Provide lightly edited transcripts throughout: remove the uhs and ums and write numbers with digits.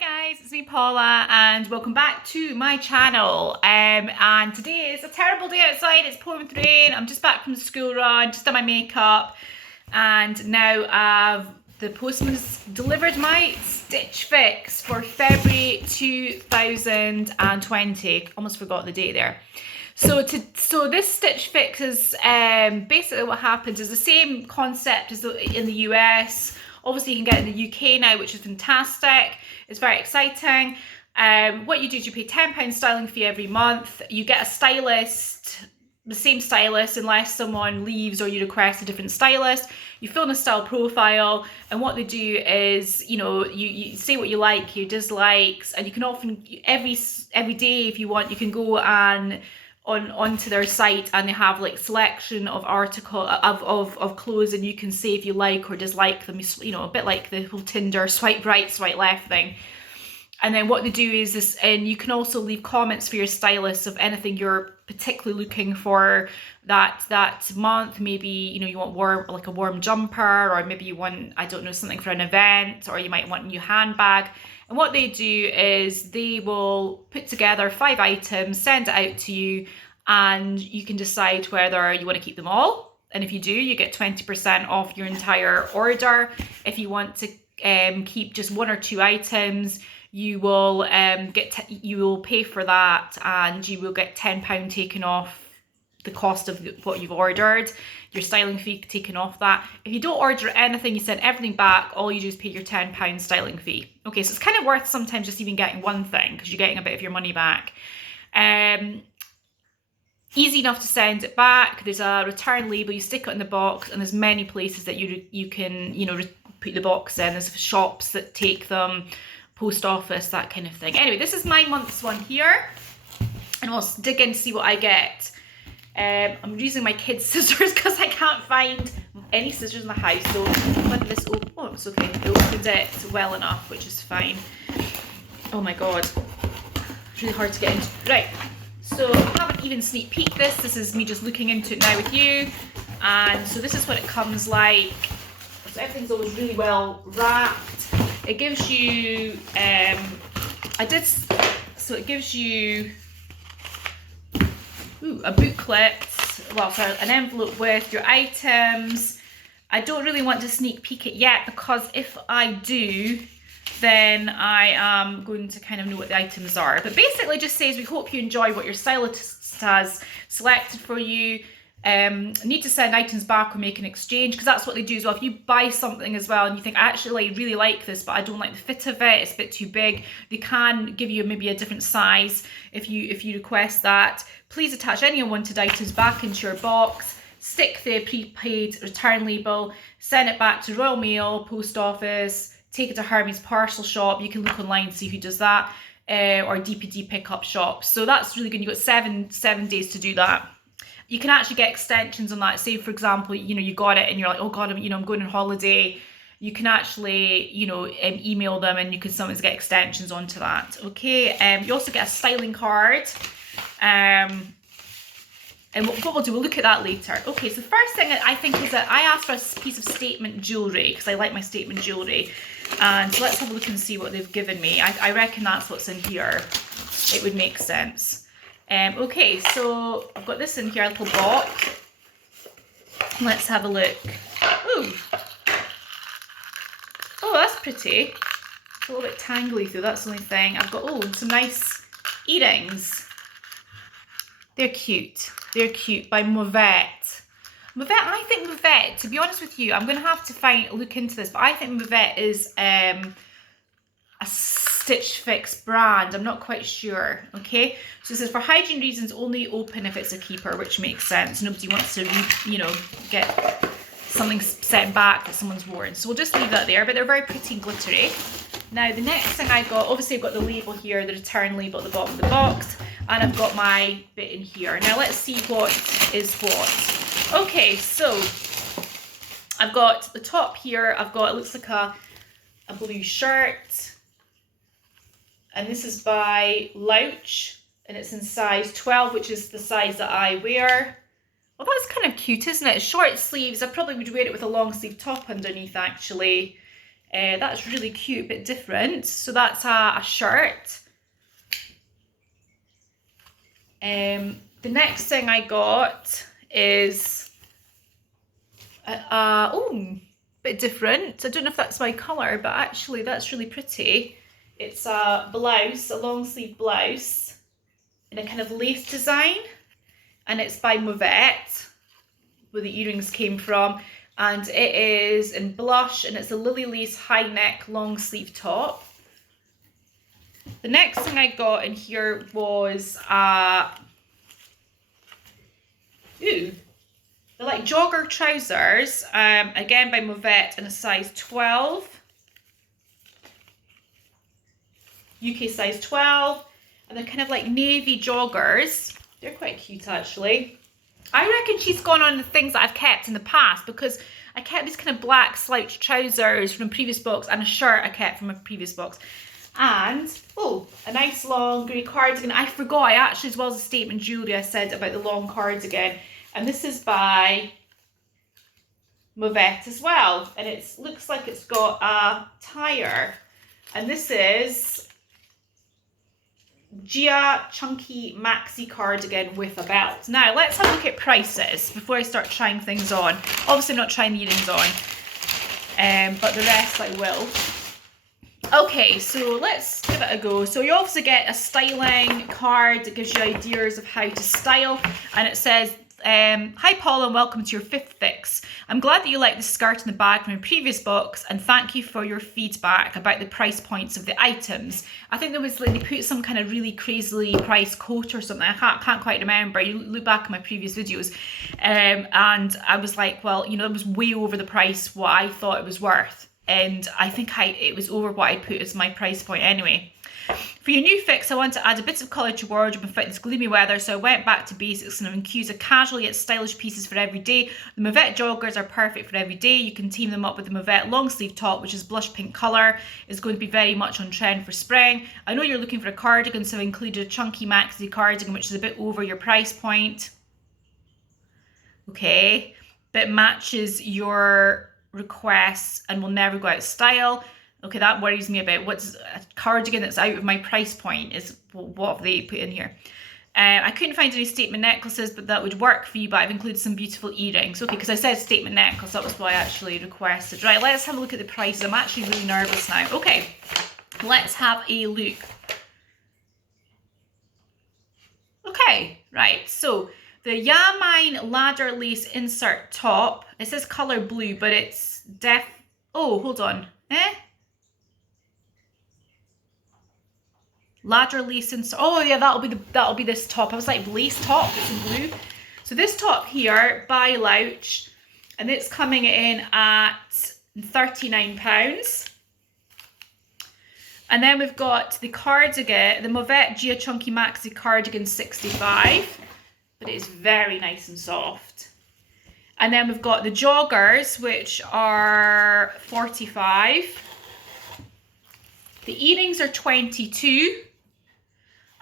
Guys, it's me Paula and welcome back to my channel. And today is a terrible day outside. It's pouring with rain. I'm just back from the school run, just done my makeup, and now the postman's delivered my Stitch Fix for February 2020. Almost forgot the date there. So this Stitch Fix is basically what happens is the same concept as in the US. Obviously you can get it in the UK now, which is fantastic. It's very exciting. What you do is you pay £10 styling fee every month. You get a stylist, the same stylist, unless someone leaves or you request a different stylist. You fill in a style profile, and what they do is, you say what you like, your dislikes, and you can often, every day if you want, you can go and onto their site, and they have like selection of of clothes, and you can say if you like or dislike them, a bit like the whole Tinder swipe right, swipe left thing. And then what they do is this, and you can also leave comments for your stylist of anything you're particularly looking for that month. Maybe, you want a warm jumper, or maybe you want, I don't know, something for an event, or you might want a new handbag. And what they do is they will put together 5 items, send it out to you, and you can decide whether you want to keep them all. And if you do, you get 20% off your entire order. If you want to keep just 1 or 2 items, you will you will pay for that, and you will get £10 taken off the cost of what you've ordered, your styling fee taken off that. If you don't order anything, you send everything back, all you do is pay your £10 styling fee. Okay, so it's kind of worth sometimes just even getting one thing, because you're getting a bit of your money back. Easy enough to send it back. There's a return label, you stick it in the box, and there's many places that you can put the box in. There's shops that take them, post office, that kind of thing. Anyway, this is my month's one here, and we'll dig in to see what I get. I'm using my kids' scissors because I can't find any scissors in the house. So when this open, oh, it's okay. It opened it well enough, which is fine. Oh my god, it's really hard to get into. Right, so I haven't even sneak peeked this. This is me just looking into it now with you. And so this is what it comes like. So everything's always really well wrapped. It gives you, it gives you a booklet, an envelope with your items. I don't really want to sneak peek it yet, because if I do, then I am going to kind of know what the items are. But basically it just says, we hope you enjoy what your stylist has selected for you. Need to send items back or make an exchange, because that's what they do as well. If you buy something as well and you think, actually I really like this, but I don't like the fit of it, it's a bit too big, they can give you maybe a different size if you request that. Please attach any unwanted items back into your box, stick the prepaid return label, send it back to Royal Mail, Post Office, take it to Hermes Parcel Shop. You can look online and see who does that, or DPD pickup shops. So that's really good. You've got seven days to do that. You can actually get extensions on that. Say, for example, you got it and you're like, oh God, I'm going on holiday. You can actually, email them, and you can sometimes get extensions onto that. Okay. You also get a styling card. And what we'll do, we'll look at that later. Okay, so the first thing I think is that I asked for a piece of statement jewellery, because I like my statement jewellery. And so let's have a look and see what they've given me. I reckon that's what's in here. It would make sense. Okay, so I've got this in here, a little box. Let's have a look. Ooh. Oh, that's pretty. It's a little bit tangly though, that's the only thing. I've got, some nice earrings. They're cute. They're cute, by Movet. I think Movet, to be honest with you, I'm going to have to look into this, but I think Movet is a Stitch Fix brand. I'm not quite sure. Okay, so it says, for hygiene reasons, only open if it's a keeper, which makes sense. Nobody wants to, get something sent back that someone's worn. So we'll just leave that there, but they're very pretty and glittery. Now, the next thing I got, obviously I've got the label here, the return label at the bottom of the box, and I've got my bit in here. Now, let's see what is what. Okay, so I've got the top here. I've got, it looks like a blue shirt. And this is by Louch, and it's in size 12, which is the size that I wear. Well, that's kind of cute, isn't it? Short sleeves. I probably would wear it with a long sleeve top underneath, actually. That's really cute, a bit different. So that's a shirt. The next thing I got is bit different. I don't know if that's my colour, but actually that's really pretty. It's a blouse, a long sleeve blouse in a kind of lace design, and it's by Mauvette, where the earrings came from, and it is in blush, and it's a lily lace high neck long sleeve top. The next thing I got in here was they're like jogger trousers, again by Mauvette in a size 12, UK size 12, and they're kind of like navy joggers. They're quite cute actually. I reckon she's gone on the things that I've kept in the past, because I kept these kind of black slouch trousers from a previous box and a shirt I kept from a previous box. And, a nice long grey cardigan. I forgot, as well as a statement jewellery, I said about the long cardigan. And this is by Mauvette as well. And it looks like it's got a tire. And this is Gia Chunky Maxi Cardigan with a belt. Now, let's have a look at prices before I start trying things on. Obviously, I'm not trying the earrings on, but the rest I will. Okay, so let's give it a go. So you also get a styling card that gives you ideas of how to style, and it says, hi Paula, and welcome to your 5th fix. I'm glad that you like the skirt and the bag from your previous box, and thank you for your feedback about the price points of the items. I think there was like, they put some kind of really crazily priced coat or something. I can't quite remember. You look back at my previous videos, and I was like, well, you know, it was way over the price what I thought it was worth. And I think it was over what I put as my price point anyway. For your new fix, I want to add a bit of colour to wardrobe and fit this gloomy weather, so I went back to basics and have included casual yet stylish pieces for every day. The Mauvette joggers are perfect for every day. You can team them up with the Mauvette long sleeve top, which is blush pink colour. It's going to be very much on trend for spring. I know you're looking for a cardigan, so I included a chunky maxi cardigan, which is a bit over your price point. Okay, but matches your requests and will never go out of style. Okay, that worries me a bit. What's a cardigan that's out of my price point? Is what have they put in here? I couldn't find any statement necklaces, but that would work for you, but I've included some beautiful earrings. Okay, because I said statement necklace, that was what I actually requested. Right, let's have a look at the prices. I'm actually really nervous now. Okay, let's have a look. Okay, right, so the Yamine ladder lace insert top, it says colour blue, but it's oh, hold on. Ladder lace insert. Oh yeah, that'll be this top. I was like, lace top, it's in blue. So this top here by Louch, and it's coming in at £39. And then we've got the cardigan, the Mauvette Gia Chunky Maxi Cardigan, 65. But it is very nice and soft. And then we've got the joggers, which are 45. The earrings are 22.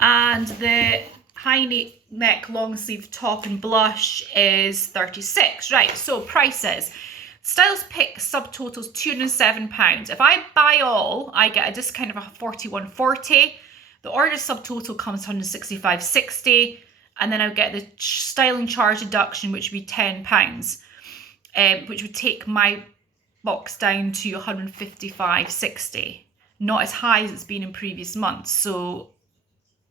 And the high neck long sleeve top and blush is 36. Right, so prices. Styles Pick subtotals £207. If I buy all, I get a discount of £41.40. The order subtotal comes £165.60. And then I'll get the styling charge deduction, which would be £10, which would take my box down to £155.60. Not as high as it's been in previous months, so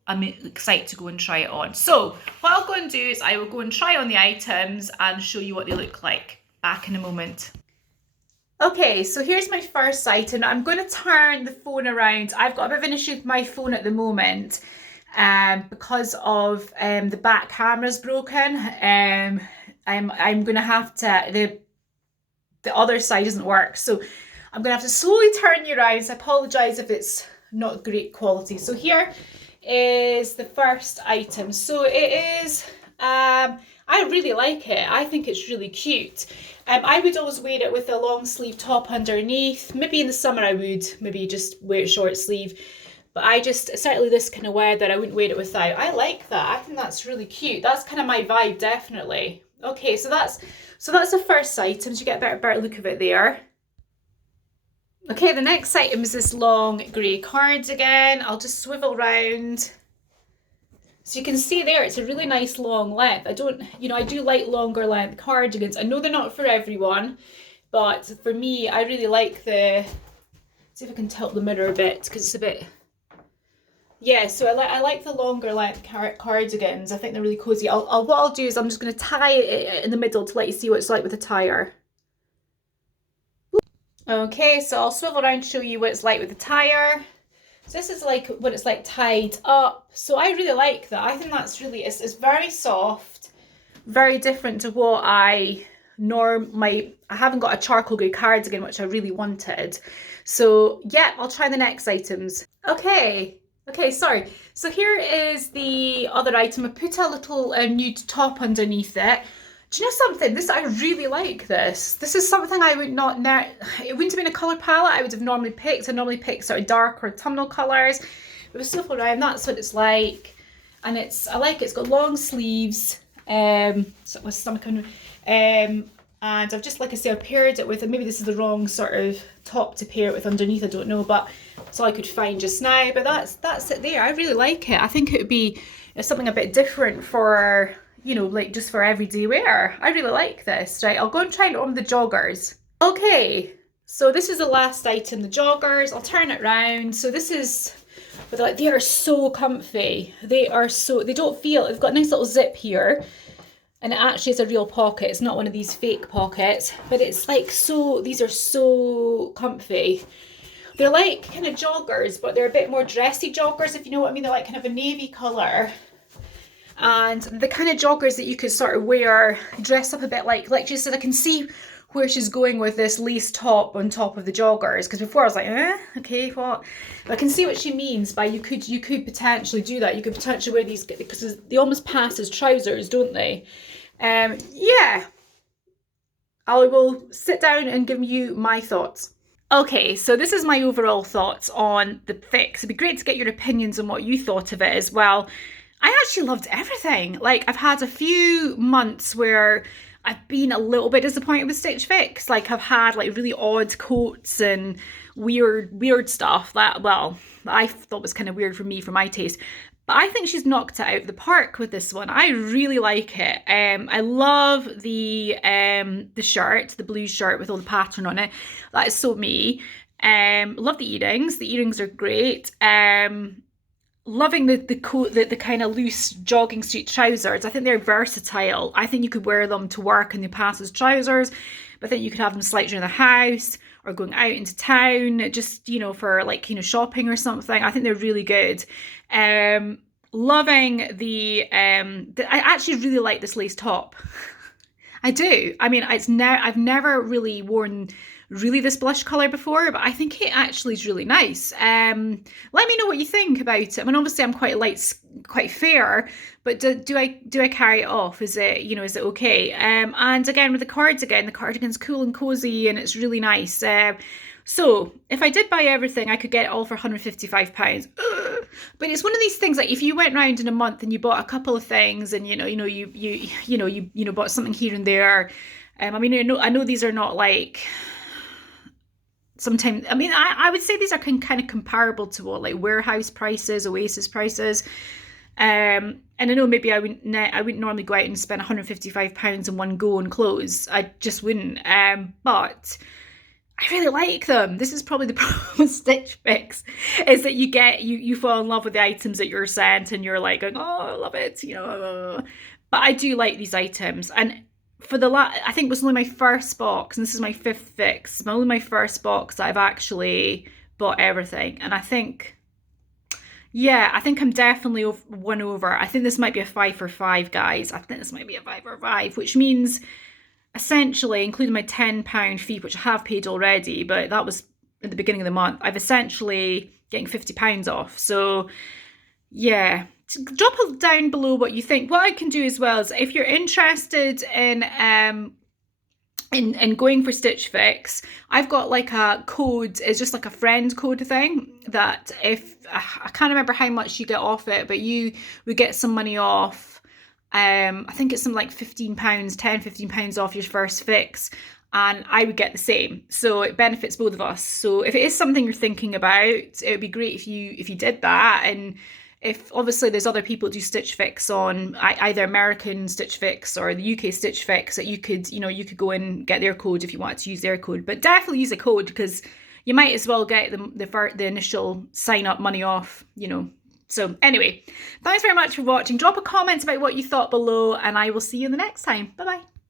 I'm excited to go and try it on. So what I'll go and do is I will go and try on the items and show you what they look like. Back in a moment. Okay, so here's my first item. I'm going to turn the phone around. I've got a bit of an issue with my phone at the moment. Because of the back camera's broken. I'm gonna have to, the other side doesn't work, so I'm gonna have to slowly turn you around. So I apologize if it's not great quality. So here is the first item. So it is I really like it. I think it's really cute. I would always wear it with a long sleeve top underneath. Maybe in the summer I would maybe just wear it short sleeve. But I just, certainly this kind of weather, I wouldn't wear it without. I like that. I think that's really cute. That's kind of my vibe, definitely. Okay, so that's the first item. So you get a better look of it there. Okay, the next item is this long grey cardigan. I'll just swivel round. So you can see there, it's a really nice long length. I do like longer length cardigans. I know they're not for everyone, but for me, I really like see if I can tilt the mirror a bit, because it's a bit, yeah, so I like the longer length cardigans. I think they're really cozy. What I'll do is I'm just going to tie it in the middle to let you see what it's like with a tire. Okay, so I'll swivel around to show you what it's like with the tire. So this is like what it's like tied up. So I really like that. I think that's really, it's very soft, very different to what I haven't got a charcoal grey cardigan, which I really wanted. So yeah, I'll try the next items. Okay, sorry. So here is the other item. I put a little nude top underneath it. Do you know something? I really like this. This is something I would not, it wouldn't have been a colour palette I would have normally picked. I normally pick sort of darker autumnal colours. But with Swivel Round, that's what it's like. And I like it. It's got long sleeves, with stomach under, and I've just, like I say, I've paired it with, and maybe this is the wrong sort of top to pair it with underneath, I don't know, but that's all I could find just now. But that's it there. I really like it. I think it would be something a bit different for, like just for everyday wear. I really like this. Right, I'll go and try it on the joggers. Okay, so this is the last item, the joggers. I'll turn it round. So this is, but like, they are so comfy. They don't feel, they've got a nice little zip here. And it actually is a real pocket. It's not one of these fake pockets, but it's like these are so comfy. They're like kind of joggers, but they're a bit more dressy joggers, if you know what I mean. They're like kind of a navy colour. And the kind of joggers that you could sort of wear, dress up a bit like she said. I can see where she's going with this lace top on top of the joggers, because before I was like, okay, what? But I can see what she means by you could potentially do that. You could potentially wear these, because they almost pass as trousers, don't they? Yeah, I will sit down and give you my thoughts. Okay, so this is my overall thoughts on the fix. It'd be great to get your opinions on what you thought of it as well. I actually loved everything. Like, I've had a few months where I've been a little bit disappointed with Stitch Fix. Like, I've had like really odd coats and weird stuff that, well, I thought was kind of weird for me, for my taste. But I think she's knocked it out of the park with this one. I really like it. I love the shirt, the blue shirt with all the pattern on it. That is so me. Love the earrings. The earrings are great. Loving the coat, the kind of loose jogging street trousers. I think they're versatile. I think you could wear them to work and they pass as trousers, but I think you could have them slightly around the house or going out into town, just, for like, shopping or something. I think they're really good. Loving I actually really like this lace top. I do. I mean, I've never really worn really this blush colour before, but I think it actually is really nice. Let me know what you think about it. I mean, obviously I'm quite fair, but do I carry it off? Is it, is it okay? And again, with the cardigan's cool and cozy and it's really nice. So if I did buy everything, I could get it all for £155. But it's one of these things, like if you went round in a month and you bought a couple of things and you bought something here and there. I mean, I know these are not like, sometimes, I mean, I would say these are kind of comparable to what like warehouse prices, Oasis prices. And I know maybe I wouldn't normally go out and spend £155 in one go on clothes. I just wouldn't. But I really like them. This is probably the problem with Stitch Fix, is that you fall in love with the items that you're sent and you're like going, oh, I love it, But I do like these items. And for I think it was only my first box, and this is my 5th fix, only my first box that I've actually bought everything. And I think, yeah, I think I'm definitely won over. I think this might be a 5 for 5, guys. I think this might be a 5 for 5, which means essentially, including my £10 fee, which I have paid already, but that was at the beginning of the month, I've essentially getting £50 off. So yeah, drop down below what you think. What I can do as well is, if you're interested in going for Stitch Fix, I've got like a code. It's just like a friend code thing that if I can't remember how much you get off it, but you would get some money off. I think it's some like £15, £10, £15 off your first fix. and I would get the same. So it benefits both of us. So if it is something you're thinking about, it would be great if you did that. And if obviously there's other people do Stitch Fix on either American Stitch Fix or the UK Stitch Fix, that you could go and get their code if you wanted to use their code. But definitely use a code, because you might as well get the initial sign up money off, So anyway, thanks very much for watching. Drop a comment about what you thought below, and I will see you in the next time. Bye bye.